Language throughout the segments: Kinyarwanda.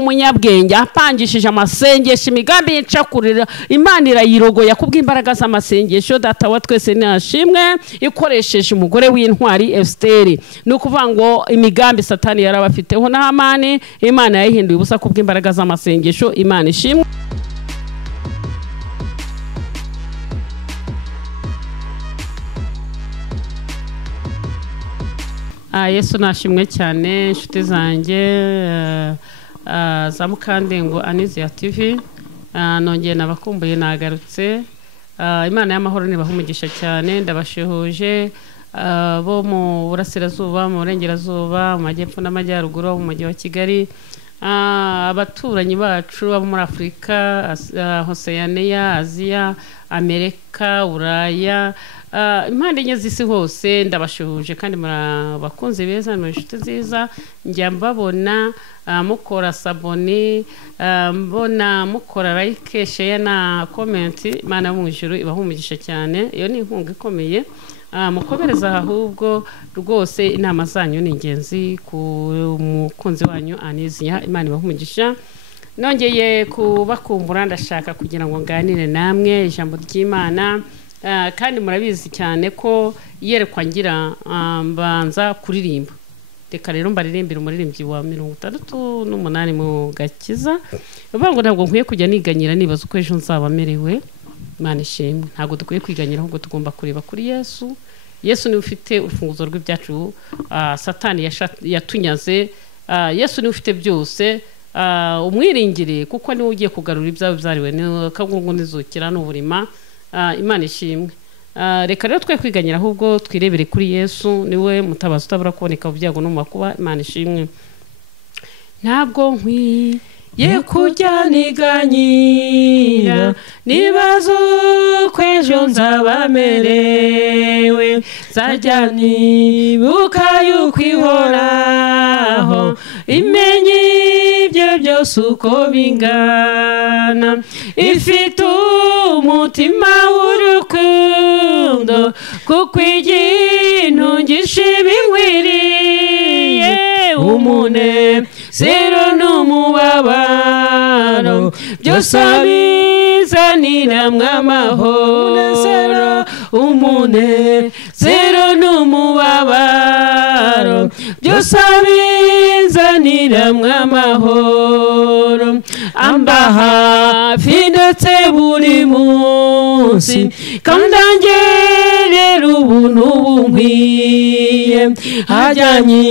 umunyabwenge apangishije amasengesho imigambi y'incakurira Imana irayirogoya kubw'imbaraga z'amasengesho data wa twese nashimwe ikoresheje umugore w'intwari Esteri no kuvuga ngo imigambi satani yarabafiteho na Hamani Imana yayihinduye ubusa kubw'imbaraga z'amasengesho Imana ishimwe. Yesu nashimwe cyane inshuti zanjye za Mukandengo Anizia TV nongeye nabakumbuye nagarutse Imana y'amahoro nibahumugisha cyane ndabashihuje bo mu burasirazuba mu burengerazuba mu majyepfo n'amajyaruguru mu mujyi wa Kigali abaturanyi bacu abo muri Afrika Oceania Asia Amerika Uraya impande enye z'isi hose ndabashihuje kandi murabakunze beza n'inshuti nziza njya mbabona mukora sabone mbona mukora like share na comment Imana mu ijuru ibahumugisha cyane iyo ni inkunga ikomeye mukomereza ahubwo rwose inama zanyu ni ingenzi ku mukunzi wanyu Anizia Imana ibahumugisha. Nongeye kubakumbura ndashaka kugira ngo nganire namwe ijambo ry'Imana kandi murabizi cyane ko yerekwa ngira mbanza kuririmba. Reka rero mbaririmbira umuririmbyi wa 68 mu Gakiza bavuga ngo ntabwo nkwiye kujya niganyira nibaza uko ejo nzaba merewe. Imana ishimwe ntabwo dukwiye kwiganyira ahubwo tugomba kureba kuri Yesu. Yesu ni ufite urufunguzo rw'ibyacu satani yatunyaze. Yesu ni ufite byose umwiringire kuko niwe ugiye kugarura ibyawe byariwe ni kagungu nizukira n'uburima. Imana ishimwe. Reka rero twe kwiganyira ahubwo twirebere kuri Yesu niwe mutabazi utabura kuboneka mu byago no mu makuba. Imana ishimwe. Ntabwo nkwiye kujya niganyira nibazo kwejo nzaba merewe zajya nibuka yuko ihoraho imenye ibyo byose uko bingana ifite umutima w'urukundo kuko igintu gishibinkwiriye umunezero n'umubabaro byose abizanira mw'amahoro umunezero n'umubabaro byose abizanira mw'amahoro amba hafi ndetse buri munsi kandi angerera ubuntu bunkwiye ajyanye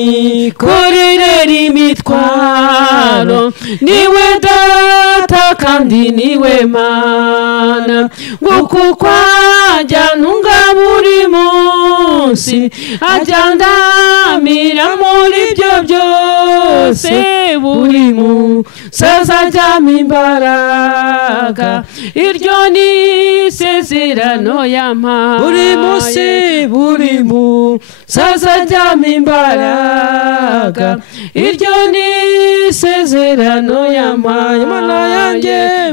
korerera imitwaro niwe data kandi niwe Mana nguko ajya ntunga buri munsi ajya ndamira muri byo byose buri munsi azajyamo imbaraga iryo ni isezerano yampaye buri munsi azajyamo imbaraga iryo ni isezerano yampaye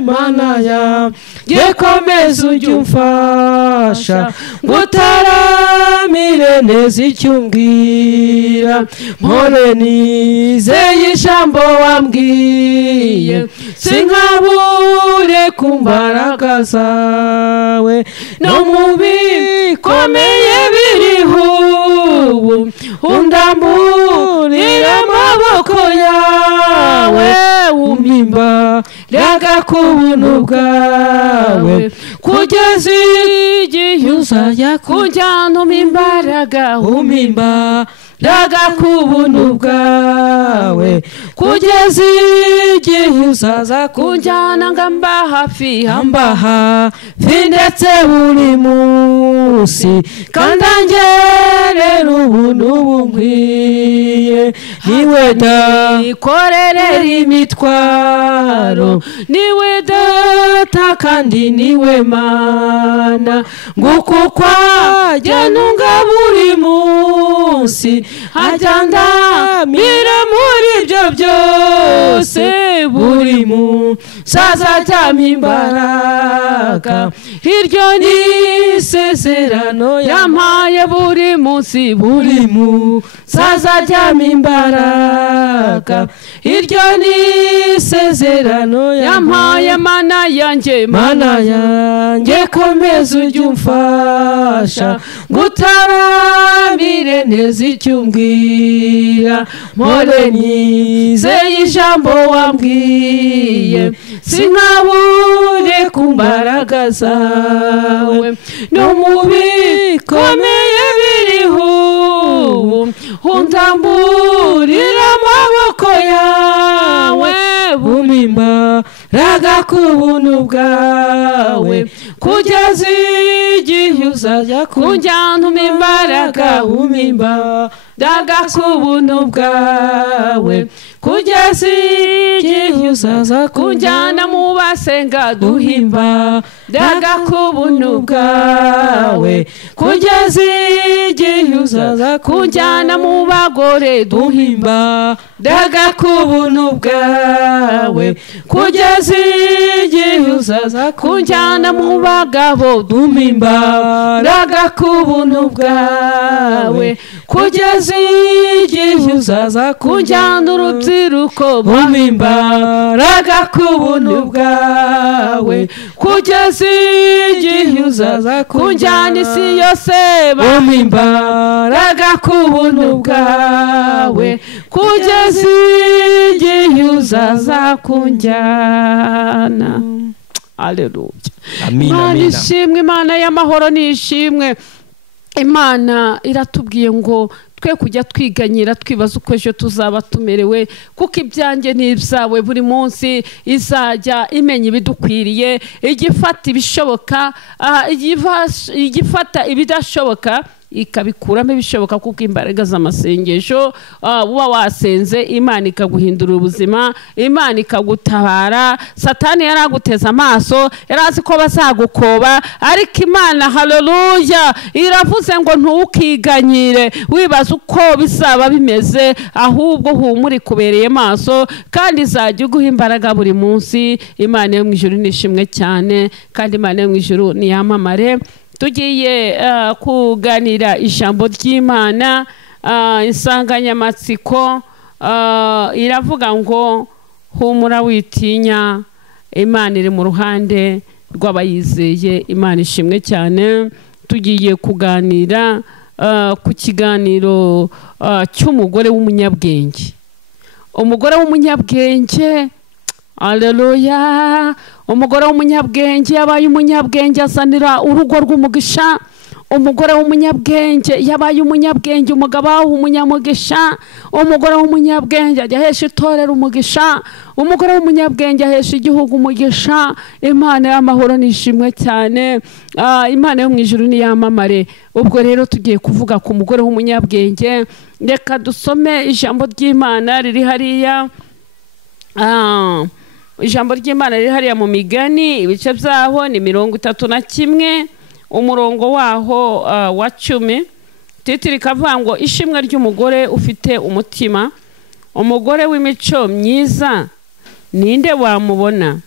Mana yanjye komeza ujye umfasha ngutaramire neza icyo umbwira mpore nizeye ijambo wambwiye sinkabure ku mbaraga zawe no mu bikomeye biriho ubu undamburira amaboko yawe umpimba raga ku buntu bwawe kugeza igihe uzajya kujyana imbaraga umpimba raga ku buntu bwawe kugeza igihe uzaza kujyana ngamba hafi ndetse buri munsi kandi angerera ubuntu bunkwiye niwe ikorerera imitwaro niwe data kandi niwe Mana nguko kwajya ntunga buri munsi ajya ndamira muri byo byose buri musaza ajyamo imbaraga. Iryo ni isezerano yampaye buri munsi, buri musaza ajyamo imbaraga. Iryo ni isezerano yampaye mana yanjye, mana yanjye komeza ujye umfasha ngutaramire neza icyo umbwira, mpore nizeye ijambo wambwiye, sinkabure ku mbaraga zawe no mu bikomeye biriho ubu, undamburira amaboko yawe, bumpa imbaraga ku buntu bwawe, kugeza igihe uzajya kunjyana imbaraga, umpa imbaraga ku buntu bwawe, kugeza igihe uzaza kunjyana mu basenga, duhimba imbaraga ku buntu bwawe, kugeza igihe uzaza kunjyana mu bagore, duhimba imbaraga ku buntu bwawe, kugeza igihe uzaza kunjyana mu bagabo, duhimba imbaraga ku buntu bwawe, kugeza igihe uzaza kunjyana urubyiruko, bumpa imbaraga ku buntu bwawe, kugeza igihe uzaza kunjyana isi yose, bumpa imbaraga ku buntu bwawe, kugeza igihe uzaza kunjyana. Haleluya. Imana ishimwe, Imana y'amahoro nishimwe. Imana iratubwiye ngo twe kujya twiganyira twibaza uko ejo tuzaba tumerewe, kuko ibyanjye n'ibyawe buri munsi izajya imenya ibidukwiriye, igifata ibishoboka, igifata ibidashoboka ikabikuramo ibishoboka, kuko imbaraga z'amasengesho uba wasenze Imana ikaguhindura ubuzima, Imana ikagutabara. Satani yaraguteza amaso, yarazi ko bazagukoba, ariko Imana haleluya iravuze ngo ntukiganyire wibaza uko bizaba bimeze, ahubwo humura ikubereye maso, kandi izajya iguha imbaraga buri munsi. Imana yo mu ijuru nishimwe cyane, kandi Imana yo mu ijuru niyamamare. Tugiye kuganira ijambo ry'Imana, insanganyamatsiko iravuga ngo humura witinya, Imana iri mu ruhande rw'abayizeye. Imana ishimwe cyane. Tugiye kuganira ku kiganiro cy'umugore w'umunyabwenge. Umugore w'umunyabwenge, haleluya. Umugore w'umunyabwenge yabaye umunyabwenge azanira urugo rw'umugisha. Umugore w'umunyabwenge yabaye umunyabwenge, umugabo w'umunyamugisha. Umugore w'umunyabwenge ajya ahesha itorero umugisha. Umugore w'umunyabwenge ahesha igihugu umugisha. Imana y'amahoro nishimwe cyane. Imana yo mu ijuru niyamamare. Ubwo rero tugiye kuvuga ku mugore w'umunyabwenge. Reka dusome ijambo ry'Imana riri hariya. Ijambo ry'Imana riri hariya mu Migani, ibice byaho ni 31 umurongo waho wa 10. Titiri kavuga ngo ishimwe ry'umugore ufite umutima, umugore w'imico myiza ninde wamubona,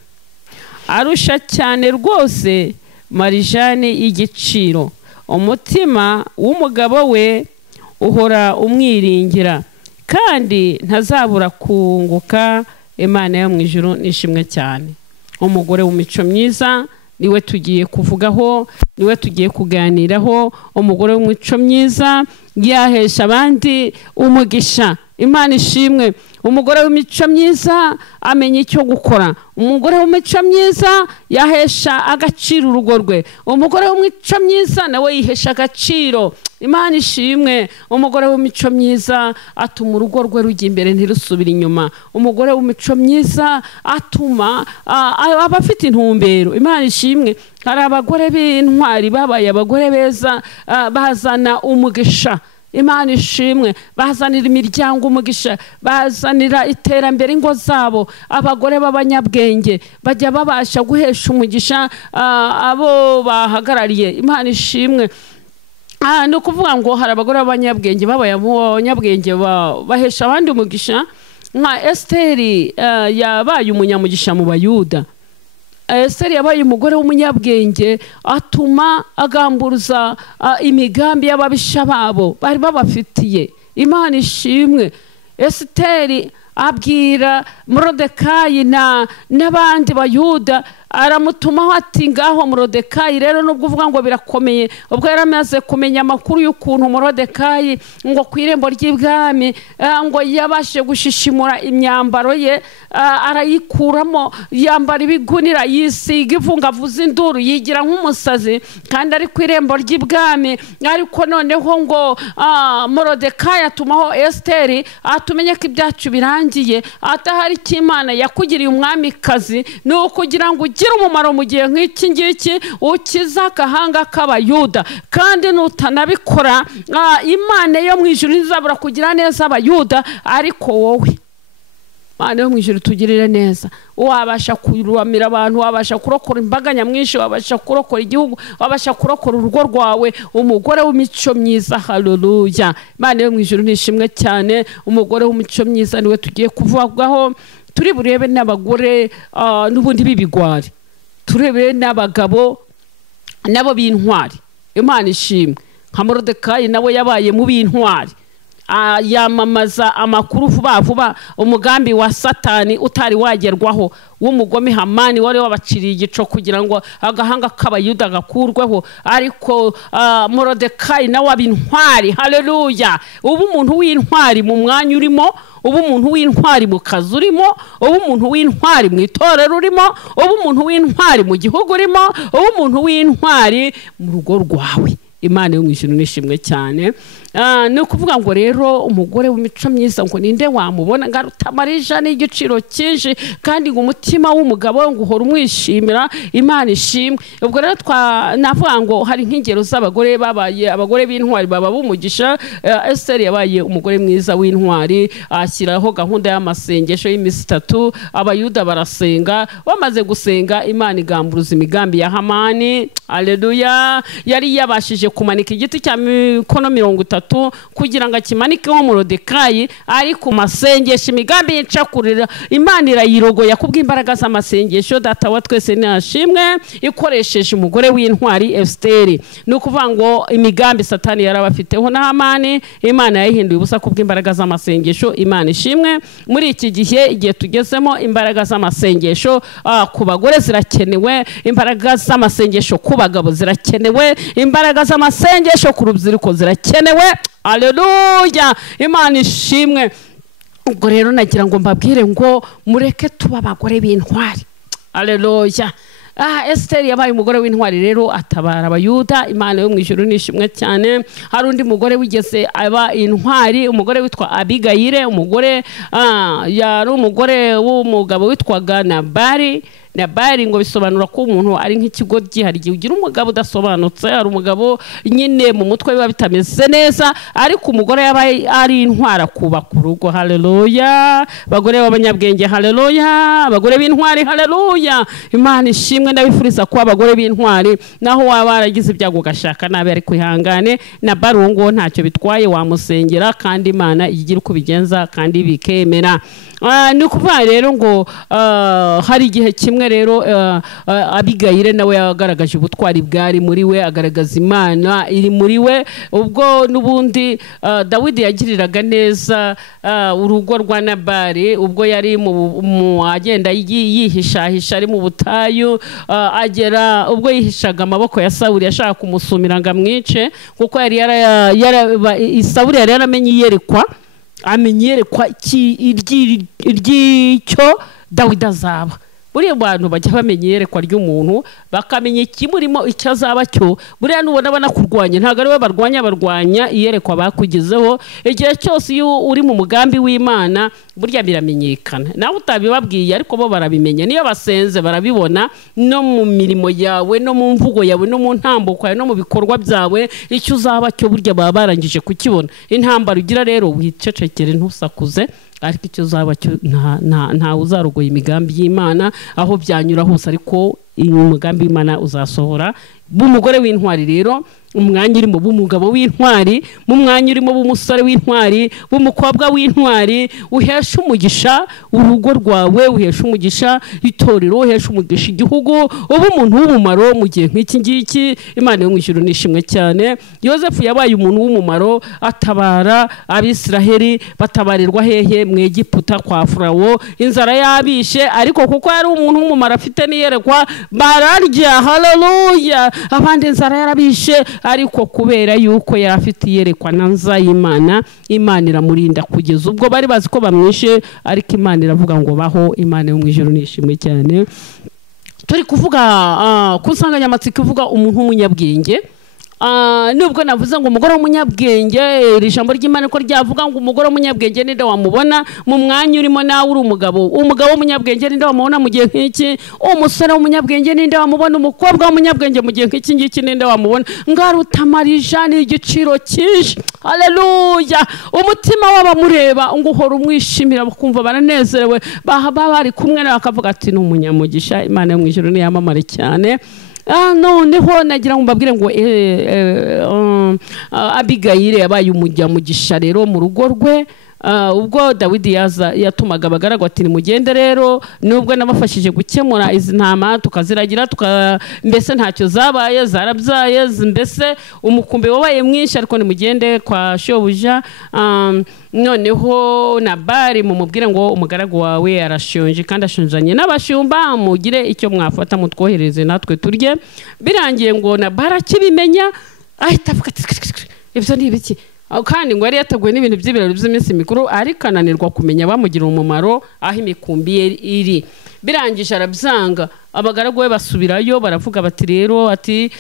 arusha cyane rwose marijane y'igiciro, umutima w'umugabo we uhora umwiringira, kandi ntazabura kunguka. Imana yo mu ijuru nishimwe cyane. Umugore w'imico myiza niwe tugiye kuvugaho, niwe tugiye kuganiraho. Umugore w'imico myiza yahesha abandi umugisha. Imana ishimwe. Umugore w'imico myiza amenya icyo gukora. Umugore w'imico myiza yahesha agaciro urugo rwe. Umugore w'imico myiza nawe yihesha agaciro. Imana ishimwe. Umugore w'imico myiza atuma urugo rwe rujya imbere ntirusubire inyuma. Umugore w'imico myiza atuma abafite intumbero. Imana ishimwe. Hari abagore b'intwari babaye abagore beza, bazana umugisha. Imana ishimwe. Bazanira imiryango umugisha, bazanira iterambere ingo zabo. Abagore b'abanyabwenge bajya babasha guhesha umugisha abo bahagarariye. Imana ishimwe. No kuvuga ngo hari abagore b'abanyabwenge babaye abanyabwenge bahesha abandi umugisha. nka Esiteri yabaye umunyamugisha mu Bayuda. Esiteri yabaye umugore w'umunyabwenge, atuma agamburuza imigambi y'ababisha babo bari babafitiye. Imana ishimwe. Esiteri abwira Morodekayi n'abandi Bayuda, aramutumaho ati ngaho Morodekayi rero nubwo uvuga ngo birakomeye, ubwo yaramaze kumenya amakuru y'ukuntu Morodekayi ngo ku irembo ry'ibwami ngo yabashe gushishimura imyambaro ye, arayikuramo yambara ibigunira, yisiga ivunga, avuza induru, yigira nk'umusazi kandi ari ku irembo ry'ibwami. Ariko noneho ngo Morodekayi atumaho Esiteri, atumenye ko ibyacu birangiye, atahari ko Imana yakugiriye umwamikazi ni ukugira ngo gira umumaro mu gihe nk'iki ngiki, ukiza akahanga k'Abayuda. Kandi nutanabikora Imana yo mu ijuru ntizabura kugira neza Abayuda, ariko wowe Imana yo mu ijuru tugirire neza. Wabasha kuramira abantu, wabasha kurokora imbaga nyamwinshi, wabasha kurokora igihugu, wabasha kurokora urugo rwawe. Umugore w'imico myiza, haleluya. Imana yo mu ijuru nishimwe cyane. Umugore w'imico myiza niwe tugiye kuvugaho. Turi burebe n'abagore n'ubundi b'ibigwari, turebe n'abagabo nabo b'intwari. Imana ishimwe. Nka Morodekayi nawe yabaye mu b'intwari, yamamaza amakuru vuba vuba, umugambi wa Satani utari wagerwaho w'umugome Hamani wari wabaciriye igico kugira ngo agahanga k'Abayuda gakurweho. Ariko Morodekayi nawe ab'intwari, haleluya. Ubu umuntu w'intwari mu mwanya urimo, ubu umuntu w'intwari mu kazi urimo, ubu umuntu w'intwari mu itorero urimo, ubu umuntu w'intwari mu gihugu urimo, ubu umuntu w'intwari mu rugo rwawe. Imana yo mu ijuru nishimwe cyane. Ni ukuvuga ngo rero umugore w'imico myiza ngo ninde wamubona, ngaruta n'igiciro cyinshi, kandi ngo umutima w'umugabo ngo uhora umwishimira. Imana ishimwe. Ubwo rero navuga ngo hari nk'ingero z'abagore babaye abagore b'intwari, baba bumugisha. Esiteri yabaye umugore mwiza w'intwari, ashyiraho gahunda y'amasengesho y'iminsi 3. Abayuda barasenga, bamaze gusenga Imana igamburuza imigambi ya Hamani. Haleluya. Yari yabashije kumanika igiti cya mikono 30 kugira ngo akimanikeho Morodekayi, ari ku masengesho imigambi y'incakurira Imana irayirogoya kubw'imbaraga z'amasengesho. Data wa twese nashimwe, ikoresheje umugore w'intwari Esiteri. Ni ukuvuga ngo imigambi Satani yarabafiteho na Hamani, Imana yayihinduye ubusa kubw'imbaraga z'amasengesho. Imana ishimwe. Muri iki gihe igihe tugezemo, imbaraga z'amasengesho ku bagore zirakenewe, imbaraga z'amasengesho ku bagabo zirakenewe, imbaraga z'amasengesho ku rubyiruko zirakenewe. Haleluya. Imana ishimwe. Ubwo rero nagira ngo mbabwire ngo mureke tuba abagore b'intwari. Haleluya. Esiteri yabaye umugore w'intwari rero, atabara Abayuda. Imana yo mu ijuru nishimwe cyane. Hari undi mugore wigeze aba intwari, umugore witwa Abigayire. Umugore yari umugore w'umugabo witwaga Nabali. ngo bisobanura ko umuntu ari nk'ikigo gihari ugira umugabo udasobanutse. Hari umugabo nyine mu mutwe biba bitameze neza, ariko umugore yabaye ari intwara kubaka urugo. Haleluya. Bagore b'abanyabwenge, haleluya. Abagore b'intwari, haleluya. Imana ishimwe. Ndabifuriza ko abagore b'intwari, naho waba waragize ibyago ugashaka nabi, ari kwihangane. Nabali ngo ntacyo bitwaye, wamusengera kandi Imana igira uko bigenza kandi bikemera. Ni ukuvuga rero ngo hari igihe kimwe rero Abigayire nawe yagaragaje ubutwari bwari muri we, agaragaza Imana iri muri we. Ubwo nubundi Dawidi yagiriraga neza urugo rwa Nabali, ubwo yari mu agenda yihishahisha ari mu butayu, agera ubwo yihishaga amaboko ya Sawuli, yashaka kumusumira ngo amwice, kuko yari Sawuli yari yaramenye iyerekwa, amenyerekwa iry'icyo Dawidi azaba. Buriya abantu bajya bamenya iyerekwa ry'umuntu, bakamenya ikimurimo icyo azaba cyo. Buriya nubona banakurwanya, ntabwo ari we barwanya iyerekwa bakugezeho. Igihe cyose iyo uri mu mugambi w'Imana, burya biramenyekana. Nawe utabibabwiye ariko bo barabimenya. Niyo basenze barabibona, no mu mirimo yawe, no mu mvugo yawe, no mu ntambuko yawe, no mu bikorwa byawe, icyo uzaba cyo burya baba barangije kukibona. Intambara ugira rero wicecekere, ntusakuze, ariko icyo uzaba cyo nta uzarogoye imigambi y'Imana aho byanyura hose. Ariko umugambi w'Imana uzasohora. B'umugore w'intwari rero umwanya urimo, b'umugabo w'intwari mu mwanya urimo, b'umusore w'intwari, b'umukobwa w'intwari, uhesha umugisha urugo rwawe, uhesha umugisha itorero, uhesha umugisha igihugu, uba umuntu w'umumaro mu gihe nk'iki ngiki. Imana yo mu ijuru nishimwe cyane. Yosefu yabaye umuntu w'umumaro, atabara Abisiraheli. Batabarirwa hehe? Mu Egiputa kwa Farawo. Inzara yabishe, ariko kuko yari umuntu w'umumaro afite niyerekwa, bararya. Haleluya! Abandi inzara yarabishe, ariko kubera yuko yari afite iyerekwa nanza y'Imana, Imana iramurinda kugeza ubwo bari bazi ko bamwishe, ariko Imana iravuga ngo baho. Imana yo mu ijuru nishimwe cyane. Turi kuvuga ku nsanganyamatsiko ivuga umuntu w'umunyabwenge. Nubwo navuze ngo umugore w'umunyabwenge, iri jambo ry'Imana ko ryavuga ngo umugore w'umunyabwenge ninde wamubona mu mwanya urimo nawe uri umugabo. Umugabo w'umunyabwenge ninde wamubona mu gihe nk'iki? Umusore w'umunyabwenge ninde wamubona? Umukobwa w'umunyabwenge mu gihe nk'iki ngiki ninde wamubona? Ngarutamarija ni igiciro cyinshi. Haleluya! Umutima w'abamureba ngo uhora umwishimira, bakumva baranezerewe, bari kumwe nawe akavuga ati ni umunyamugisha. Imana yo mu ijuru niyamamare cyane. Noneho nagira ngo mbabwire ngo Abigayili yabaye umujyamugisha rero mu rugo rwe. Ubwo Dawidi yatumaga abagaragu ati nimugende rero, nubwo nabafashije gukemura izi ntama tukaziragira, mbese ntacyo zabaye, zarabyaye, mbese umukumbi wabaye mwinshi, ariko nimugende kwa shobuja. Noneho Nabali mumubwire ngo umugaragu wawe arashonje kandi ashonjanye n'abashumba, mugire icyo mwafata mutwohereze natwe turye. Birangiye ngo Nabali akibimenya ahita avuga ati ibyo ni ibiki? Kandi ngo yari yateguye n'ibintu by'ibirori by'iminsi mikuru, ariko ananirwa kumenya bamugira umumaro aho imikumbi ye iri. Birangije arabyanga, abagaragu be basubirayo baravuga bati rero ati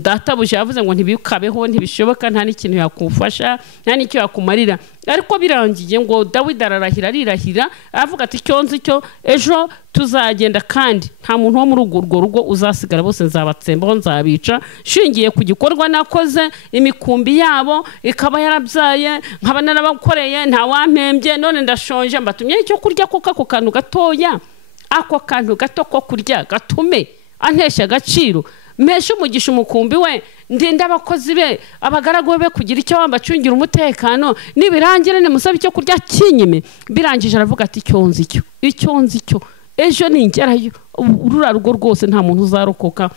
databuja yavuze ngo ntibikabeho, ntibishoboka, nta n'ikintu yakufasha, nta n'icyo yakumarira. Ariko birangiye ngo Dawidi arirahira aravuga ati icyo nzi cyo ejo tuzagenda, kandi nta muntu wo muri urwo rugo uzasigara, bose nzabatsembaho, nzabica shingiye ku gikorwa nakoze. Imikumbi yabo ikaba yarabyaye, nkaba narabakoreye, nta wampembye, none ndashonje, mbatumye icyo kurya kuko ako kantu gatoya, ako kantu gato ko kurya gatume antesha agaciro. Mesho umugisha umukumbi we, ndinda abakozi be, abagaragu be kugira icyo bambacungira umutekano, nibirangira ne musaba icyo kurya kinyime. Birangije aravuga ati icyo nzi cyo ejo ningerayo urura rugo rwose nta muntu uzarokoka.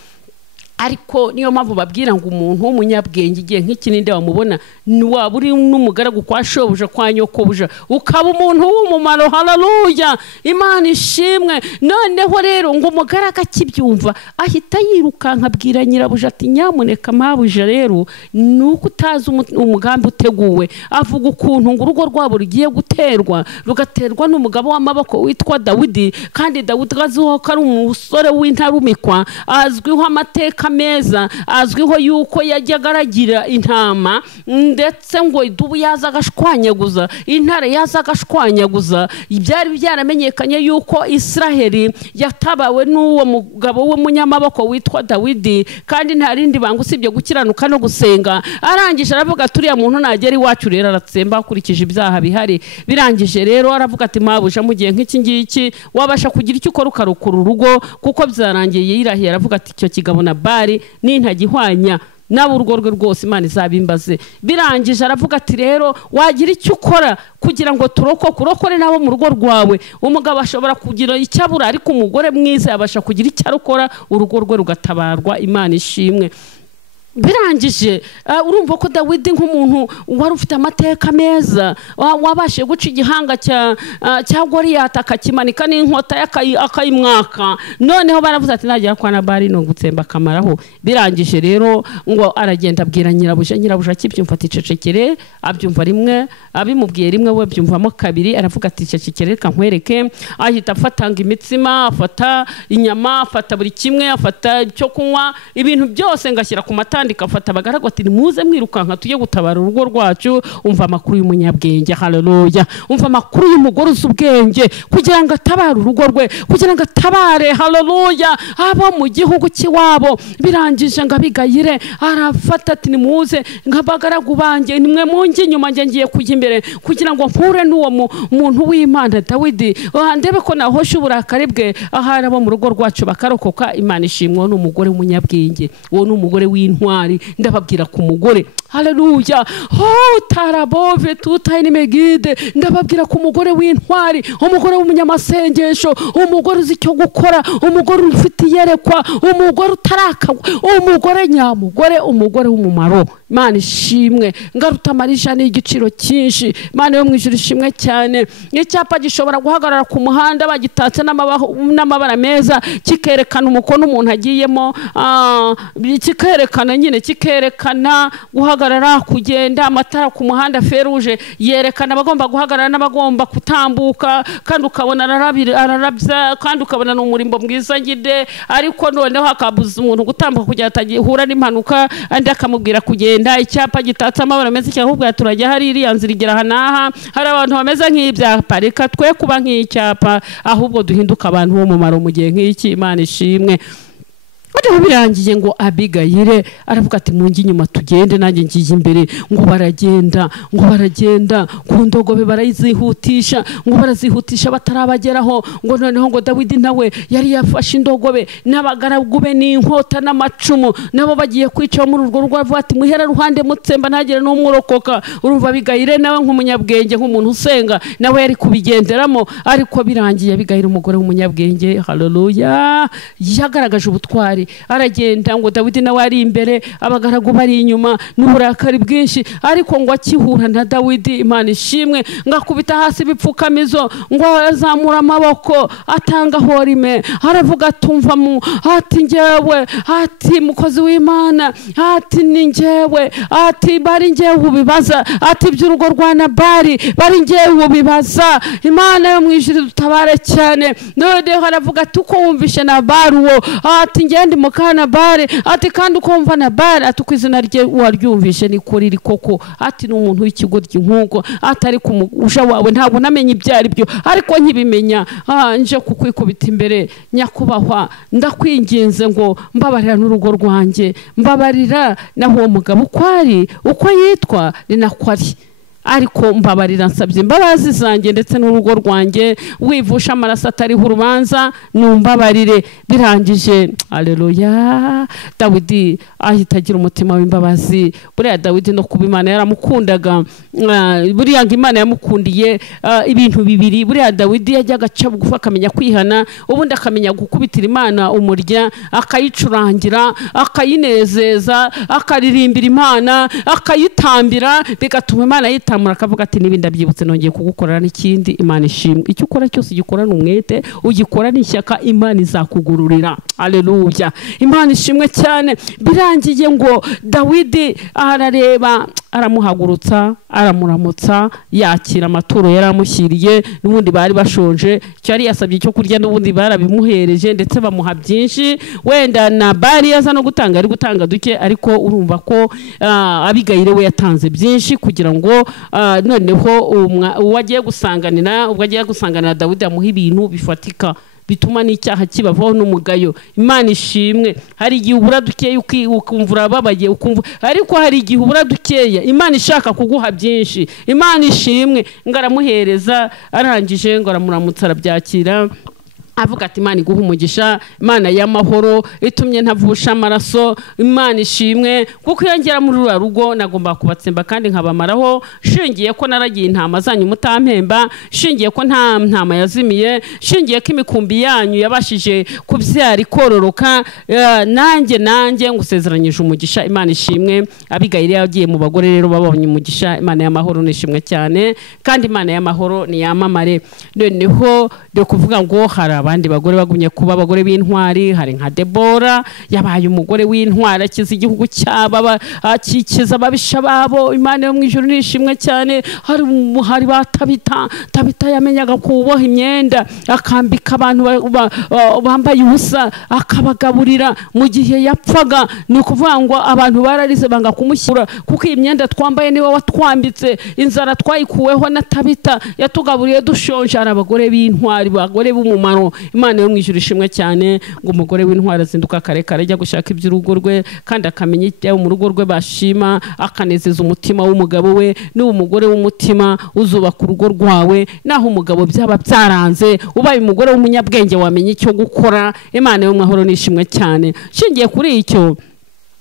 Ariko niyo mpamvu babwira ngo umuntu w'umunyabwenge igihe nk'iki ninde wamubona? Waba uri n'umugaragu kwa shobuja, kwa nyokobuja, ukaba umuntu w'umumaro. Haleluya! Imana ishimwe. Noneho rero ngo umugaragu akibyumva ahita yirukanka abwira nyirabuja ati nyamuneka mabuja rero nuko utazi umugambi uteguwe. Avuga ukuntu ngo urugo rwabo rugiye guterwa, rugaterwa n'umugabo w'amaboko witwa Dawidi, kandi Dawidi azwiho ko ari umusore w'intarumikwa, azwiho amateka meza, azwiho yuko yajyaga aragira intama, ndetse ngo idubu yaza agashwanyaguza, intare yaza agashwanyaguza. Byari byaramenyekanye yuko Israheli yatabawe n'uwo mugabo w'umunyamaboko witwa Dawidi, kandi nta rindi banga usibye gukiranuka no gusenga. Arangije aravuga turiya muntu nagera iwacu rero aratsemba akurikije ibyaha bihari. Birangije rero aravuga ati mabuja mu gihe nk'iki ngiki wabasha kugira icyo ukora ukarukura urugo, kuko byarangiye yirahiye. Aravuga ati icyo kigabo Nabali nintagihwanya nawe urwo rwe rwose Imana izabimbaze. Birangije aravuga ati rero wagira icyo ukora kugira ngo kurokore nabo mu rugo rwawe. Umugabo ashobora kugira icyabura, ariko umugore mwiza yabasha kugira icyo arukora, urugo rwe rugatabarwa. Imana ishimwe. Birangije urumva ko Dawidi nk'umuntu wari ufite amateka meza, wabashe guca igihanga cya Goliyati akakimanika n'inkota akayimwaka. Noneho baravuze ati nagera kwa Nabali no gutsemba akamaraho. Birangije rero ngo aragenda abwira nyirabuja akibyumva ati cecekere. Abyumva rimwe, abimubwiye rimwe we byumvamo kabiri. Aravuga ati cecekere reka nkwereke. Ahita afatanga imitsima, afata inyama, afata buri kimwe, afata icyo kunywa, ibintu byose ngashyira ku matani kandi ikafata abagaragu ati nimuze mwirukanka tujye gutabara urugo rwacu. Umva amakuru y'umunyabwenge, haleluya. Umva amakuru y'umugore uzi ubwenge kugira ngo atabare urugo rwe, kugira ngo atabare, haleluya, abo mu gihugu cy'iwabo. Birangije ngo Abigayire arafata ati nimuze nk'abagaragu banjye, nimwe mungi inyuma njye ngiye kujya imbere kugira ngo mpure n'uwo muntu w'Imana Dawidi, ndebe ko nahosha uburakari bwe, ahari abo mu rugo rwacu bakarokoka. Imana ishimwe. Uwo ni umugore w'umunyabwenge, uwo ni umugore w'intwari. Ndababwira ku mugore, haleluya, tarabove tutayini megide, ndababwira ku mugore w'intwari, umugore w'umunyamasengesho, umugore uzi icyo gukora, umugore ufite iyerekwa, umugore utarakagwa, umugore nyamugore, umugore w'umumaro. Imana ishimwe. Ngaruta Marisha ni igiciro cyinshi. Imana yo mwijuru ishimwe cyane. Icyapa gishobora guhagarara ku muhanda bagitatse n'amabara meza, kikerekana umukono umuntu agiyemo, kikerekana nyine, kikerekana guhagarara, kugenda, amatara ku muhanda feruje yerekana abagomba guhagarara n'abagomba kutambuka, kandi ukabona ararabya, kandi ukabona n'umurimbo mwiza ngide. Ariko noneho hakabuza umuntu gutambuka kugira atagihura n'impanuka, andi akamubwira kugenda. Icyapa gitatse amabara meza cyahubwo turajya hari iriya nzira igera hanaha, hari abantu bameze nk'ibyapa. Reka twe kuba nk'icyapa, ahubwo duhinduka abantu bo mu maro mu gihe nk'iki. Imana ishimwe. Ati birangiye ngo Abigayire aravuga ati mungi inyuma tugende, nanjye ngiye imbere. Ngo baragenda ku ndogobe barayizihutisha, ngo barazihutisha batarabageraho. Ngo noneho ngo Dawidi nawe yari yafashe indogobe n'abagaragu be n'inkota n'amacumu, nabo bagiye kwica muri urwo rugo. Avuga ati muhera ruhande mutsemba ntagire n'umwurokoka. Urumva Abigayire nawe nk'umunyabwenge, nk'umuntu usenga, nawe yari kubigenderamo. Ariko birangiye Abigayire umugore w'umunyabwenge, haleluya, yagaragaje ubutwari. Aragenda ngo Dawidi nawe ari imbere, abagaragu bari inyuma n'uburakari bwinshi. Ariko ngo akihura na Dawidi, Imana ishimwe, ngakubita hasi bipfukamizo, ngo azamura amaboko atanga horime, aravuga tumva mu ati njyewe, ati mukozi w'Imana, ati ni njyewe, ati bari njyewe ubibaza, ati by'urugo rwa Nabali bari njyewe ubibaza. Imana yo mwijuru dutabare cyane. Noneho aravuga ati uko wumvishe Nabali uwo, ati ngende mukana Nabali, ati kandi ukumva Nabali, ati kwizina rye waryumvishe ni kuri koko, ati n'umuntu w'ikigoryi nkuko, atari kumusha wawe ntabwo namenye ibyari byo. Ariko nkibimenya nje kukwikubita imbere, nyakubahwa ndakwinginze ngo mbabarira n'urugo rwanjye, mbabarira naho uwo mugabo ukwari uko yitwa ni nakwari. Ariko mbabarira, nsabye imbabazi zanjye ndetse n'urugo rwanjye, wivusha amaraso atariho urubanza, numbabarire. Birangije, haleluya, Dawidi ahita agira umutima w'imbabazi. Buriya Dawidi no kuba Imana yaramukundaga, buriya ngo Imana yamukundiye ibintu bibiri. Buriya Dawidi yajyaga aca bugufi akamenya kwihana, ubundi akamenya gukubitira Imana umurya, akayicurangira, akayinezeza, akaririmbira Imana, akayitambira, bigatuma Imana yitambira. Akavuga ati niba ndabyibutse nongeye kugukorera n'ikindi. Imana ishimwe. Icyo ukora cyose ugikorana umwete, ugikora n'ishyaka, Imana izakugururira. Haleluya, Imana ishimwe cyane. Birangiye ngo Dawidi arareba, aramuhagurutsa, aramuramutsa, yakira amaturo yaramushyiriye. N'ubundi bari bashonje, cyari yasabye icyo kurya, n'ubundi barabimuhereje ndetse bamuha byinshi. Wenda Nabali yaza no gutanga, ari gutanga duke, ariko urumva ko Abigayire we yatanze byinshi kugira ngo noneho uwagiye gusanganira, ubwo agiye gusanganira Dawidi amuha ibintu bifatika bituma n'icyaha kibavaho n'umugayo. Imana ishimwe. Hari igihe ubura dukeya ukumva urababaye, ukumva, ariko hari igihe ubura dukeya Imana ishaka kuguha byinshi. Imana ishimwe. Ngaramuhereza, arangije ngo aramuramutsa, arabyakira. Avuga ati Imana iguha umugisha, Imana y'amahoro itumye ntavusha amaraso. Imana ishimwe, kuko yongera muri rwa rugo nagomba kubatsemba kandi nkabamaraho, shingiye ko naragiye intama zanyu mutampemba, shingiye ko nta ntama yazimiye, shingiye ko imikumbi yanyu yabashije kubyara ikororoka. Nanjye ngusezeranyije umugisha. Imana ishimwe. Abigayire yagiye mu bagore rero babonye umugisha. Imana y'amahoro nishimwe cyane, kandi Imana y'amahoro ni yamamare. Noneho de kuvuga ngo haraba abandi bagore bagumye kuba abagore b'intwari. Hari nka Debora yabaye umugore w'intwari akiza igihugu cyabo akikiza ababisha babo. Imana yo mu ijuru nishimwe cyane. Hari ba Tabita yamenyaga kuboha imyenda akambika abantu bambaye ubusa akabagaburira mu gihe yapfaga. Ni ukuvuga ngo abantu bararize banga kumushyura kuko iyi myenda twambaye niwe watwambitse. Inzara twayikuweho na Tabita yatugaburiye dushonje. Ari abagore b'intwari, bagore b'umumaro. Imana yo mu ijuru ishimwe cyane ngo umugore w'intwari azinduka kare kare ajya gushaka iby'urugo rwe kandi akamenya ibyo mu rugo rwe bashima akanezeza umutima w'umugabo we. Ni umugore w'umutima uzubaka urugo rwawe naho umugabo byaba byaranze. Ubaye umugore w'umunyabwenge wamenye icyo gukora. Imana yo mu mahoro nishimwe cyane. Shingiye kuri icyo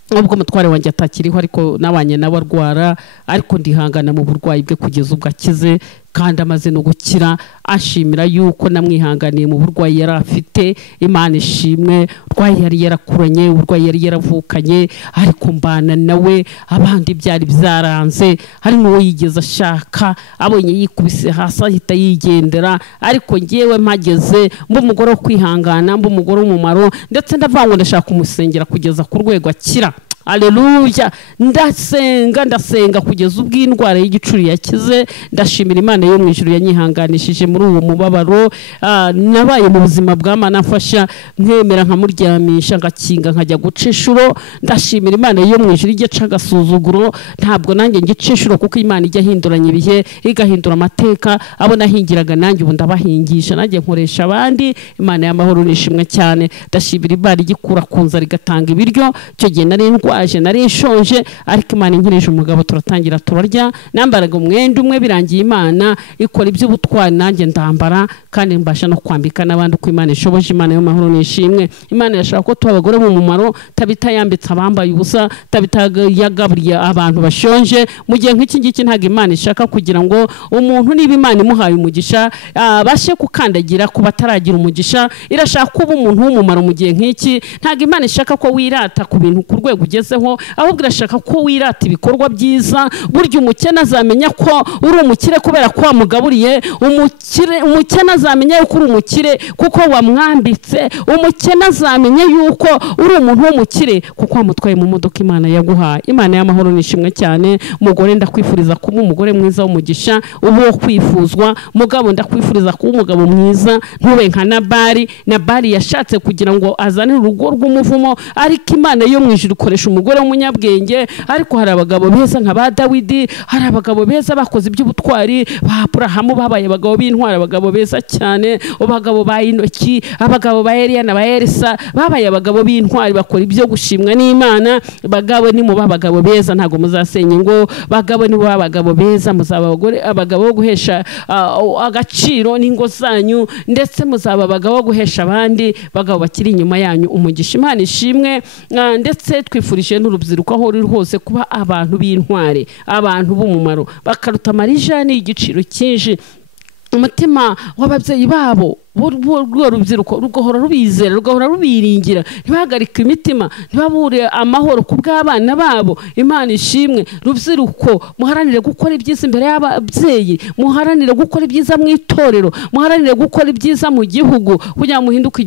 ubwo mutware wanjye atakiriho ariko nabanye nawe arwara ariko ndihangana mu burwayi bwe kugeza ubwo akize kandi amaze no gukira. Ashimira yuko namwihanganiye mu burwayi yari afite. Imana ishimwe. Urwayi yari yarakuranye, urwayi yari yaravukanye ariko mbana nawe. Abandi byari byaranze, hari n'uwo yigeze ashaka abonye yikubise hasi ahita yigendera ariko ngewe mpageze mba umugore wo kwihangana, mba umugore w'umumaro ndetse ndavuga ngo ndashaka kumusengera kugeza ku rwego akira. Haleluya. Ndasenga kugeza ubwo indwara y'igicuri yakize. Ndashimira Imana yo mu ijuru yanyihanganishije muri uwo mubabaro. Nabaye mu buzima bw'Imana afasha nkemera nkamuryamisha ngakinga nkajya guca inshuro. Ndashimira Imana yo mu ijuru igice agasuzuguro ntabwo nanjye ngica inshuro kuko Imana ijya hinduranya ibihe igahindura amateka. Abo nahingiraga nanjye ubu ndabahingisha nanjye nkoresha abandi. Imana y'amahoro nishimwe cyane. Ndashimira Imana igikura ku nzara igatanga ibiryo. Icyo gihe nari nshonje ariko Imana inkirije umugabo turatangira turarya. Nambaraga umwenda umwe birangiye Imana ikora iby'ubutwari nanjye ndambara kandi mbasha no kwambika n'abandi uko Imana ishoboje. Imana yo mahoro nishimwe. Imana yashaka ko tuba abagore mu mumaro. Tabita yambitse abambaye ubusa, Tabita yagaburiye abantu bashonje. Mu gihe nk'iki ngiki ntabwo Imana ishaka kugira ngo umuntu niba Imana imuhaye umugisha bashe kukandagira ku bataragira umugisha. Irashaka kuba umuntu w'umumaro mu gihe nk'iki. Ntabwo Imana ishaka ko wirata ku bintu ku rwego ugezeho ahubwo irashaka ko wirata ibikorwa byiza. Burya umukene azamenya ko uri umukire kubera ko wamugaburiye. Umukene azamenya yuko uri umukire kuko wamwambitse. Umukene azamenya yuko uri umuntu w'umukire kuko wamutwaye mu modoka Imana yaguhaye. Imana y'amahoro nishimwe cyane. Mugore ndakwifuriza kuba umugore mwiza w'umugisha ubu wo kwifuzwa. Mugabo ndakwifuriza kuba umugabo mwiza ntube nka Nabali yashatse kugira ngo azane urugo rw'umuvumo ariko Imana yo mu ijuru ikoresha umugore w'umunyabwenge. Ariko hari abagabo beza nka ba Dawidi, hari abagabo beza bakoze iby'ubutwari, ba Aburahamu babaye abagabo b'intwari, abagabo beza cyane, abagabo ba Inoki, abagabo ba Eliya na ba Elisa babaye abagabo b'intwari bakora ibyo gushimwa n'Imana. Bagabo ni mu babagabo beza ntago muzasenya ngo bagabo ni mu babagabo beza. Muzaba abagabo bo guhesha agaciro n'ingo zanyu ndetse muzaba abagabo bo guhesha abandi bagabo bakiri inyuma yanyu umugisha. Imana ishimwe. Ndetse twifurije n'urubyiruko aho ruri hose kuba abantu b'intwari, abantu b'umumaro bakaruta Marijani igiciro cyinshi. Umutima w'ababyeyi babo rubyiruko rugahora rubizera, rugahora rubiringira, ntibahagarike imitima, ntibabure amahoro ku bw'abana babo. Imana ishimwe. Rubyiruko muharanire gukora ibyiza imbere y'ababyeyi, muharanire gukora ibyiza mu itorero, muharanire gukora ibyiza mu gihugu kugira ngo muhinduke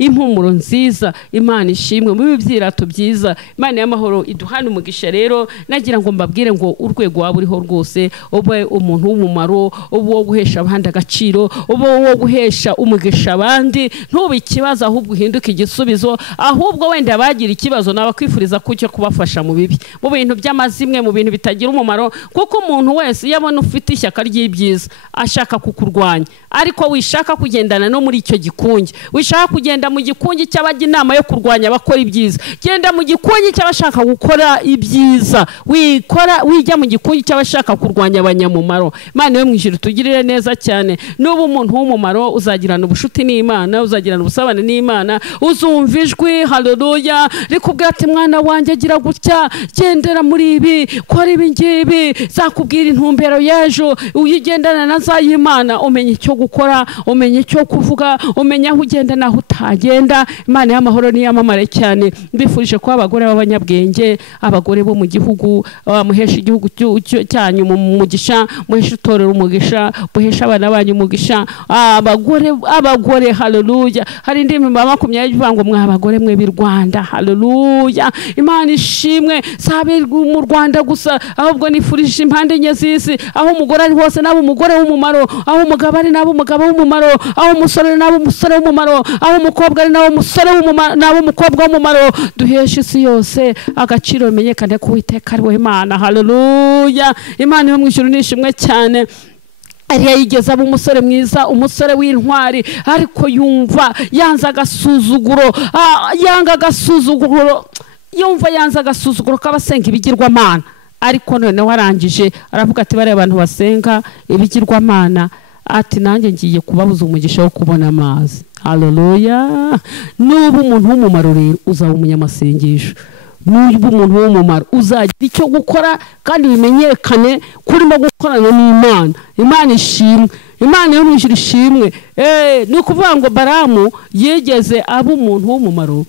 impumuro nziza. Imana ishimwe. Mu byirato byiza. Imana y'amahoro iduhane umugisha. Rero nagira ngo mbabwire ngo urwego waba uriho rwose ube umuntu w'umumaro, ube wo guhesha abandi agaciro, ube wo guhesha umugisha abandi. Ntube ikibazo ahubwo uhinduke igisubizo. Ahubwo wenda bagira ikibazo nabakwifuriza kucyo kubafasha mu bibi, mu bintu by'amazimwe, mu bintu bitagira umumaro. Kuko umuntu wese yabona ufite ishyaka ry'ibyiza ashaka kukurwanya, ariko wishaka kugendana no muri icyo gikungi, wishaka kugenda mu gikungi cy'abajya inama yo kurwanya abakora ibyiza, genda mu gikungi cy'abashaka gukora ibyiza. Wijya mu gikungi cy'abashaka kurwanya abanyamumaro. Imana yo mu ijuru tugirire neza cyane. Nuba umuntu w'umumaro uzagirana ubushuti n'Imana, uzagirana ubusabane n'Imana, uzumva ijwi haleluya rikubwira ati mwana wanjye gira gutya, gendera muri ibi, kora ibi ngibi, zakubwira intumbero y'ejo. Uyigendana na za y'Imana umenye icyo gukora, umenye icyo kuvuga, umenye aho ugenda naho utagenda. Imana y'amahoro niyamamare cyane. Mbifurije ko abagore b'abanyabwenge, abagore bo mu gihugu, muhesha igihugu cyanyu mu mugisha, muhesha itorero umugisha, muhesha abana banyu umugisha. Abagore abagore haleluya hari indimi 20 bivuga ngo mwabagore mwe b'i Rwanda haleluya Imana ishimwe sabe mu Rwanda gusa ahubwo nifurije impande enye z'isi aho umugore ari hose nabo umugore w'umumaro aho umugabo ari nabo umugabo w'umumaro aho umusore nabo umusore w'umumaro aho umukobwa ari nabo umusore w'umumaro nabo umukobwa w'umumaro duheshe isi yose agaciro bimenyekane ku Uwiteka ari we Imana haleluya Imana yo mu ijuru nishimwe cyane ariya yigeza abo umusore mwiza umusore w'intwari ariko yumva yanza agasuzuguro yumva yanza agasuzuguro k'abasenga ibigirwamana ariko none warangije aravuga ati bare abantu basenga ibigirwamana ati nanjye ngiye kubabuza umugisha wo kubona amazi haleluya nubu umuntu w'umumaro rero uzaba umunyamasengesho n'ubu umuntu w'umumaro uzagira icyo gukora kandi bimenyekane kurimo gukorana n'Imana Imana ishimwe Imana yo mwijuru ishimwe ni ukuvuga ngo Baramu yegeze abo umuntu w'umumaro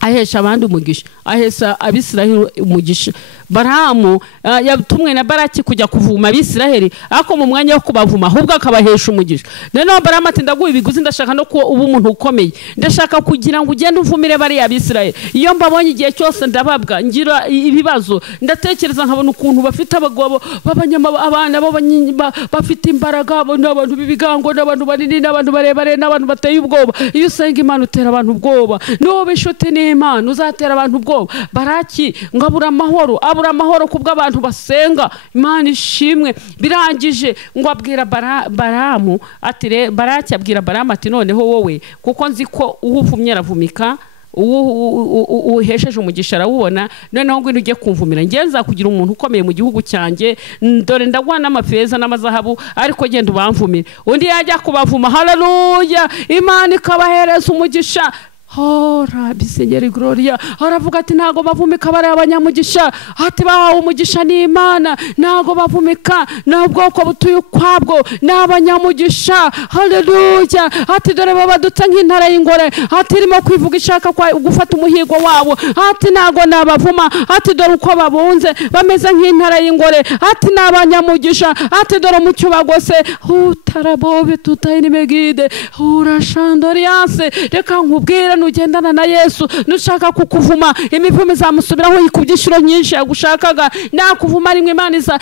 ahesha abandi umugisha ahesha Abisiraheli umugisha Baramu yatumwe na Baraki kujya kuvuma Abisiraheli ako mu mwanya wo kubavuma ahubwo akabahesha umugisha none Baramu ati ndaguha ibiguzi ndashaka no ko ubu umuntu ukomeye ndashaka kugira ngo ugende uvumire bari Abisiraheli iyo mbabonye igihe cyose ndababwa ngira ibibazo ndatekereza nkabona ukuntu bafite abagabo abana bafite imbaraga n'abantu bibigango n'abantu banini n'abantu barebare n'abantu bateye ubwoba iyo usenga Imana utera abantu ubwoba no bishuti n'Imana uzatera abantu ubwoba Baraki ngabura amahoro kubwo abantu basenga Imana ishimwe birangije ngo abwira Baramu ati Baraki abwira Baramu ati noneho wowe kuko nzi ko uhuvumye aravumika uhesheje umugisha arawubona noneho ngo ujye kumvumira ngenza kugira umuntu ukomeye mu gihugu cyanjye dore ndagwa n'amafeza n'amazahabu ariko genda ubamvumire undi yajya kubavuma haleluya Imana ikabahereza umugisha Hora bisenyeri Gloria aravuga ati nago bavumika bare abanyamugisha ati bahawe umugisha n'Imana nago bavumika nabwoko butuye kwabwo n'abanyamugisha haleluya ati dore baba dutse nk'intara y'ingore ati irimo kwivuga ishaka gufata umuhigo wabo ati nago nabavuma ati dore uko babunze bameze nk'intara y'ingore ati n'abanyamugisha ati dore mu cyubagose utarabobe tutayini megide urashandoriase reka nkubwira nugendana na Yesu nushaka kukuvuma imivumo izamusubiraho yikubyishiro nyinshi yagushakaga nakuvuma rimwe Imana iza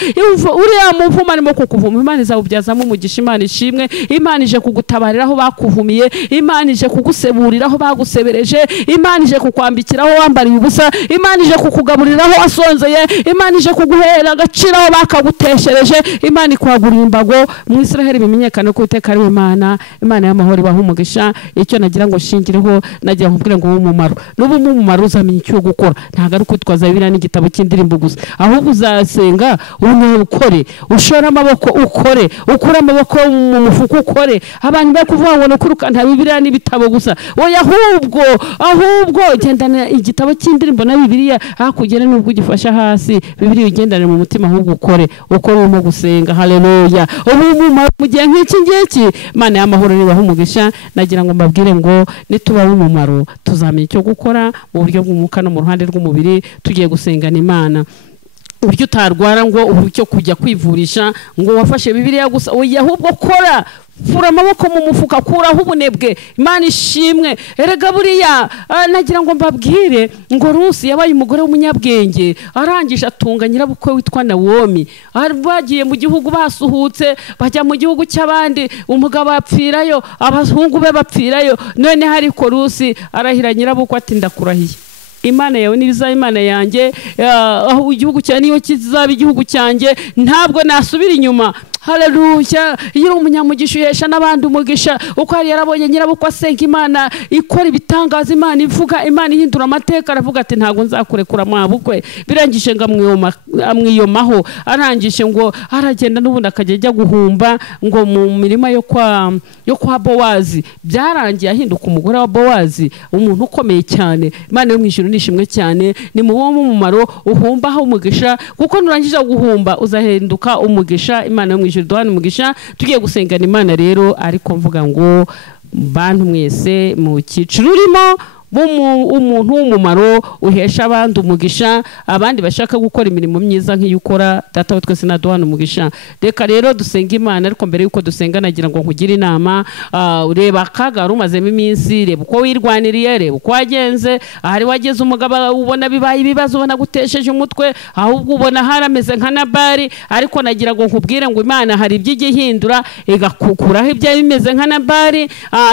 uriya muvuma arimo kukuvuma Imana izawubyazamo umugisha Imana ishimwe Imana ije kugutabariraho bakuvumiye Imana ije kuguseburiraho bagusebereje Imana ije kukwambikiraho wambariye ubusa Imana ije kukugaburiraho wasonzeye Imana ije kuguhera agaciro bakaguteshereje Imana ikwagurira imbago mu Israeli bimenyekane ko Uwiteka ari Imana y'amahoro ibaha umugisha icyo nagira ngo shingireho nagira nkubwira ngo umumaro n'ubu umumaro uzamenya icyo gukora ntago ari kwitwaza Bibiliya n'igitabo cy'indirimbo gusa ahubwo uzasenga ukore ushora amaboko ukore ukura amaboko mu mufuko ukore abantu bakuvuga ngo nukuruka nta Bibiliya n'ibitabo gusa oya ahubwo gendana igitabo cy'indirimbo na Bibiliya akugera n'ubwo ugifasha hasi Bibiliya ugendane mu mutima ahubwo ukore urimo gusenga haleluya ubu mu gihe nk'iki ngiki Imana y'amahoro nibaho umugisha nagira ngo mbabwire ngo nituba umumaro tuzamenya icyo gukora mu buryo bw'umwuka no mu ruhande rw'umubiri tugiye gusengana Imana uburyo utarwara ngo uburyo kujya kwivurisha ngo wafashe Bibiliya gusa oya ahubwo kora fura amaboko mu mufuka kuraho ubunebwe Imana ishimwe erega buriya nagira ngo mbabwire ngo Rusi yabaye umugore w'umunyabwenge arangije atunga nyirabukwe witwa Nawomi bagiye mu gihugu basuhutse bajya mu gihugu cy'abandi umugabo apfirayo abahungu be bapfirayo none hariko Rusi arahira nyirabukwe ati ndakurahiye Imana yawe nibiza Imana yanjye aho igihugu cyane niyo kizaba igihugu cyanjye ntabwo nasubira inyuma haleluya iyo umunyamugisha uhesha n'abandi umugisha uko ari yarabonye nyirabukwe asenga Imana ikora ibitangaza Imana ivuga Imana ihindura amateka aravuga ati ntago nzakurekura mwabukwe birangije ngo amwiyomaho arangije ngo aragenda n'ubundi akajya guhumba ngo mu mirima yo kwa Bowazi byarangiye ahinduka umugore wa Bowazi umuntu ukomeye cyane Imana yo mwijuru nishimwe cyane ni mu mumaro uhumbaho umugisha kuko nurangije guhumba uzahinduka umugisha Imana yo mwijuru duhana umugisha tugiye gusengana Imana rero ariko mvuga ngo bantu mwese mu cyiciro urimo umuntu w'umumaro uhesha abandi umugisha, abandi bashaka gukora imirimo myiza nk'iyo ukora. Data wa twese naduhana umugisha. Reka rero dusenga Imana, ariko mbere yuko dusenga nagira ngo nkugire inama. Ureba akaga rumazemo iminsi, reba uko wirwaniriye, reba uko wagenze. Ahari wageze umugabo ubona bibaye ibibazo, ubona gutesheje umutwe, ahubwo ubona harameze nka Nabali. Ariko nagira ngo nkubwire ngo Imana hari ibyo ihindura igakukuraho ibyo bimeze nka Nabali.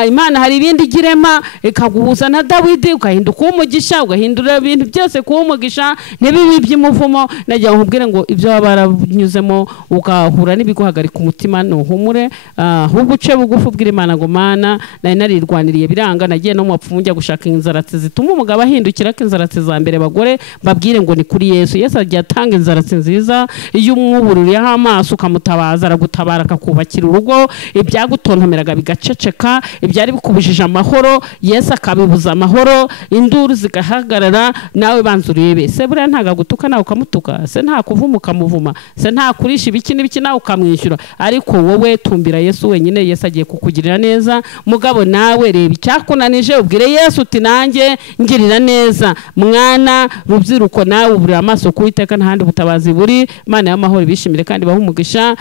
Imana hari ibindi girema ikaguhuza na Dawidi, ugahinduka umugisha, ugahindura ibintu byose kuba umugisha, ntibibe iby'umuvumo. Nagira ngo nkubwire ngo ibyo baranyuzemo ugahura n'ibiguhagarika umutima ntuhumure, ahubwo uce bugufi ubwira Imana ngo Mana nari narirwaniriye biranga, nagiye no mu bapfumu njya gushaka inzaratsi zituma umugabo ahindukira, ko inzaratsi za mbere bagore babwire ngo ni kuri Yesu. Yesu agiye atanga inzaratsi nziza, iyo umwubururiyeho amaso ukamutabaza aragutabara akakubakira urugo, ibyagutontomeraga bigaceceka, ibyari bikubujije amahoro Yesu akabibuza amahoro, induru zigahagarara. Nawe banza urebe, se buriya ntagagutuka nawe ukamutuka, se nta kuvuma ukamuvuma, se nta kurisha ibiki n'ibiki nawe ukamwishyura. Ariko wowe tumbira Yesu wenyine, Yesu agiye kukugirira neza. Mugabo nawe reba icyakunanije ubwire Yesu uti nanjye ngirira neza. Mwana rubyiruko nawe ubura amaso kuwiteka, n'ahandi butabazi buri. Imana y'amahoro bishimire kandi bahe umugisha.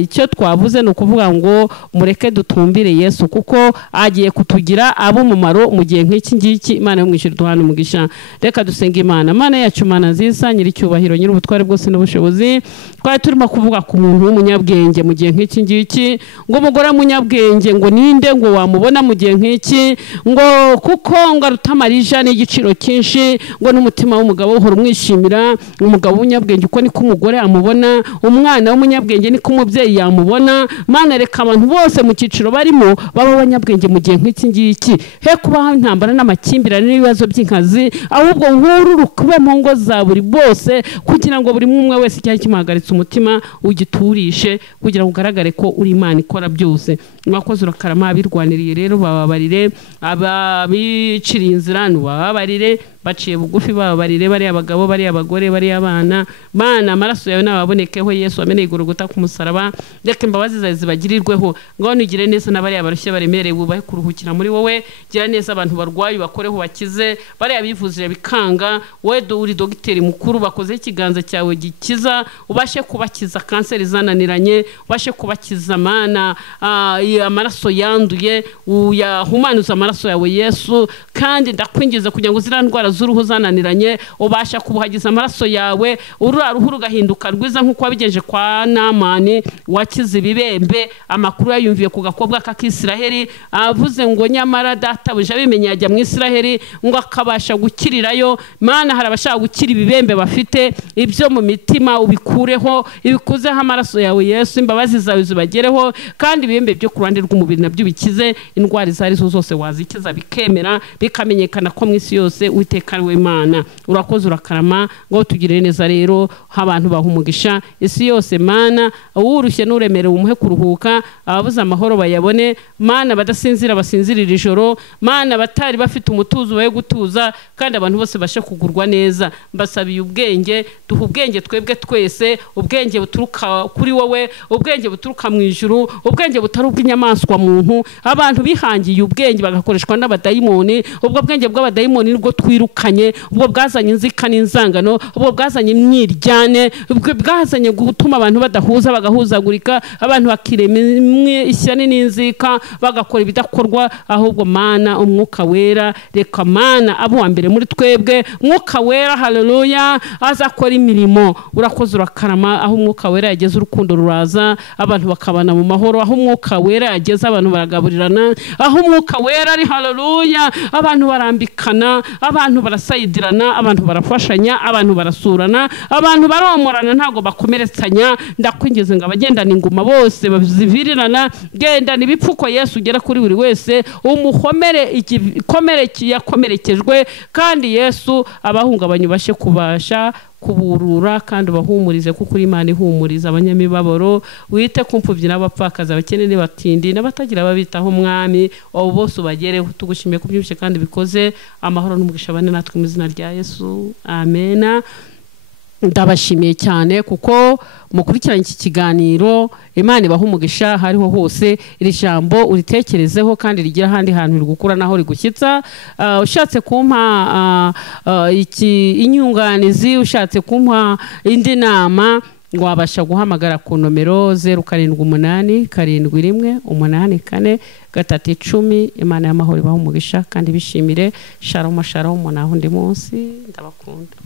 Icyo twavuze ni ukuvuga ngo mureke dutumbire Yesu, kuko agiye kutugira ab'umumaro mu gihe nk'iki ngiki. Imana yo mwishyura duhana umugisha. Reka dusenga Imana. Mana yacu, Mana nziza, nyiri cyubahiro, nyiri ubutware bwose n'ubushobozi. Twari turimo kuvuga ku muntu w'umunyabwenge mu gihe nk'iki ngiki, ngo umugore w'umunyabwenge ngo ninde ngo wamubona mu gihe nk'iki, ngo kuko ngo arutamarija n'igiciro cyinshi, ngo n'umutima w'umugabo uhora umwishimira. Umugabo w'umunyabwenge uko niko umugore amubona, umwana w'umunyabwenge niko umubyeyi yamubona. Mana reka abantu bose mu cyiciro barimo baba abanyabwenge mu gihe nk'iki ngiki, he kubaho intambara n'amakimbirane n'ibibazo by'inkazi, ahubwo nkuru rukube mu ngo za buri bose, kugira ngo buri umwe wese cyari kimuhagaritse umutima ugiturishe, kugira ngo ugaragare ko uri Imana ikora byose. Mwakoze urakarama, abirwaniriye rero bababarire, ababiciriye inzira bababarire, baciye bugufi bababarire, bari abagabo, bari abagore, bari abana. Mana amaraso yawe nababonekeho, Yesu wameneye Golgotha ku musaraba. Reka imbabazi zawe zibagirirweho, ngo nugire neza n'abari abarushye baremerewe ubahe kuruhukira muri wowe. Gira neza abantu barwaye bakoreho bakize, bari abivuzire bikanga, wowe uri dogiteri mukuru, bakoze ikiganza cyawe gikiza, ubashe kubakiza kanseri zananiranye, ubashe kubakiza Mana amaraso yanduye, uyahumanuza amaraso yawe Yesu. Kandi ndakwingiza kugira ngo zira ndwara z'uruhu zananiranye ubasha kubuhagiza amaraso yawe, uruhu rugahinduka rwiza nk'uko wabigenje kwa Namani wakize ibibembe. Amakuru yayumviye ku gakobwa k'Isiraheli avuze ngo nyamara databuja abimenye yajya mu Isiraheli ngo akabasha gukirirayo. Mana hari abashaka gukira ibibembe bafite, ibyo mu mitima ubikureho, ibikuzeho amaraso yawe Yesu. Imbabazi zawe zibagereho, kandi ibibembe byo ku ruhande rw'umubiri nabyo bikize. Indwara izo arizo zose wazikiza bikemera, bikamenyekana ko mu isi yose Uwiteka ari we Mana. Urakoze urakarama, ngo tugire neza rero, abantu bahumugisha isi yose. Mana uwurushye n'uremerewe umuhe kuruhuka, ababuze amahoro bayabone. Mana badasinzira basinzirira ijoro, Mana batari bafite umutuzo baye gutuza, kandi abantu bose bashe kugurwa neza. Mbasabiye ubwenge, duha ubwenge twebwe twese, ubwenge buturuka kuri wowe, ubwenge buturuka mu ijuru, ubwenge butari ubw'inyamaswa muntu. Abantu bihangiye ubwenge bagakoreshwa n'abadayimoni, ubwo bwenge bw'abadayimoni nibwo twirukanye, ubwo bwazanye inzika n'inzangano, ubwo bwazanye imyiryane, ubwo bwazanye gutuma abantu badahuza bagahuzagurika, abantu bakirema ishyane n'inzika bagakora ibidakorwa. Ahubwo Mana umwuka wera, reka Mana abo wa mbere muri twebwe, mwuka wera haleluya azakora imirimo. Urakoze urakarama, aho umwuka wera yageze urukundo ruraza, abantu bakabana mu mahoro. Aho umwuka wera yageze abantu baragaburirana, aho umwuka wera ari haleluya abantu barambikana, abantu barasayidirana, abantu barafashanya, abantu barasurana, abantu baromorana, ntago bakomeretsanya. Ndakwingize ngo abagendana inguma bose bazivirirana, gendana ibipfuko Yesu ugera kuri buri wese, umuhomere igikomere yakomerekejwe, kandi Yesu abahungabanye bashe kubasha kuburura, kandi bahumurize kuko uri Imana ihumuriza abanyamibabaro. Wite ku mfubyi n'abapfakaza, abakene n'abatindi n'abatagira babitaho Mwami, abo bose ubagereho. Tugushimiye ku byinshi kandi bikoze. Amahoro n'umugisha bane natwe mu izina rya Yesu, amena. ndabashimiye cyane kuko mukurikiranye iki kiganiro. Imana ibaha umugisha hariho hose. Iri jambo uritekerezeho kandi rigira ahandi hantu rigukura naho rigushyitsa. Ushatse kumpa inyunganizi, ushatse kumpa indi nama, wabasha guhamagara ku nomero 078 71 84 310. Imana y'amahoro ibaha umugisha kandi bishimire. Shalom shalom, naho ndi munsi ndabakunda.